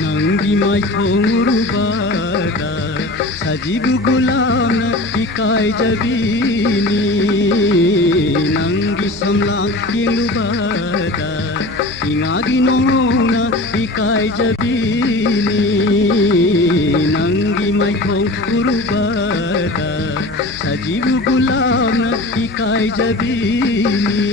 Nanggi mai thongurubada sajibu gulamna ikai jabini Nanggi samlang yelubada ingagi nongona ikai jabini Nanggi mai thongurubada sajibu gulamna ikai jabini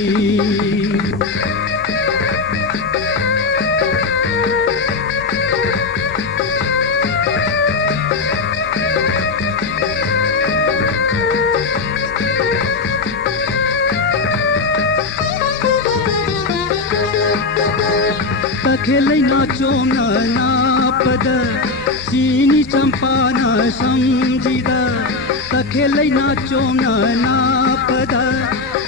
खेलै नाचौँ न नापद चिनी चम्पा न सम्झिँदा खेलै नाचौँ न नापद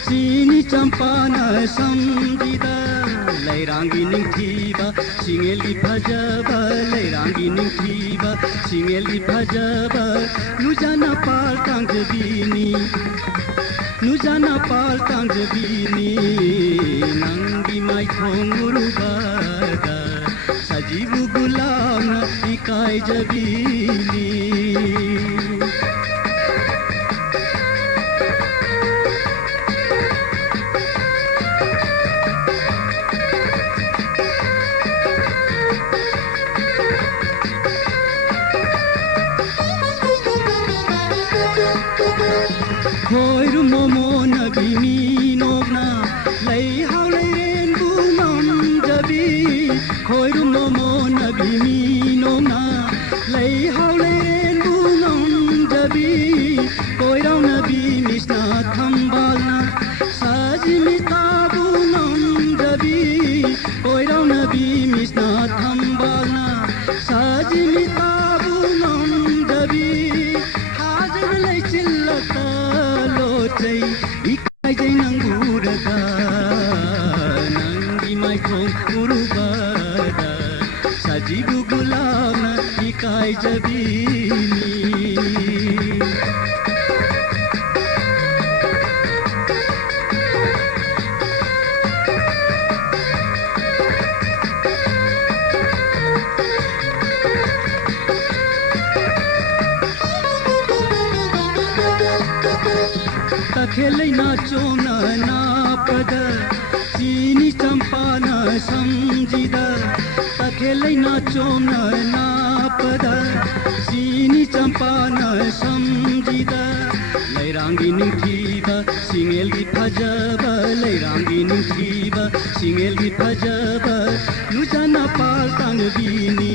चिनी चम्पा न सम्झिँदा लैराङ्गी निम्थिबा सिङ्गेली भजब लैराङ्गी निम्थिबा सिङ्गेली भजब नुजाना पाल्ताङ जबिनी नुजाना पाल्ताङ जबिनी नङ्गी माइ थोङ्गुरुबदा sajibu gulamna ikai jabini khoiru momo nabimi nogna lai haulai ren bunam jabi khoiru momo nabimi nogna lai haulai ren bunam jabi koirau nabi misna thambalna sajimi tabunam jabi koirau nabi misna thambalna sajimi tabunam jabi hajar lai chillata lochai ikai jai nangurada nangi mai thongurubada sajibu gulamna ikai jabini खेलै नाचौँ न नापद चिनी चम्पा न सम्झिँदा खेलै नाचौँ न नापद चिनी चम्पा न सम्झिँदा लैराङ्गी निम्थिबा सिङ्गेली भजब लैराङ्गी निम्थिबा सिङ्गेली भजब नुजाना पाल्ताङ बिनी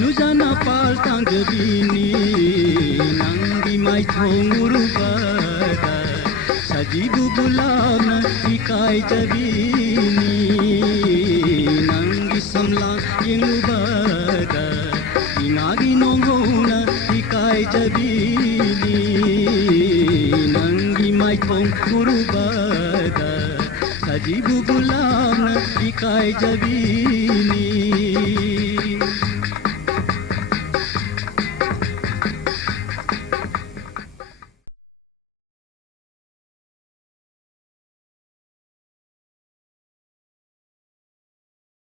नुजाना पाल्ताङ बिनी नङ्गी माइ थोङ्गुरुबदा sajibu gulamna ikai jabini nanggi samlang yelubada ingagi nongona ikai jabini nanggi mai thongurubada sajibu gulamna ikai jabini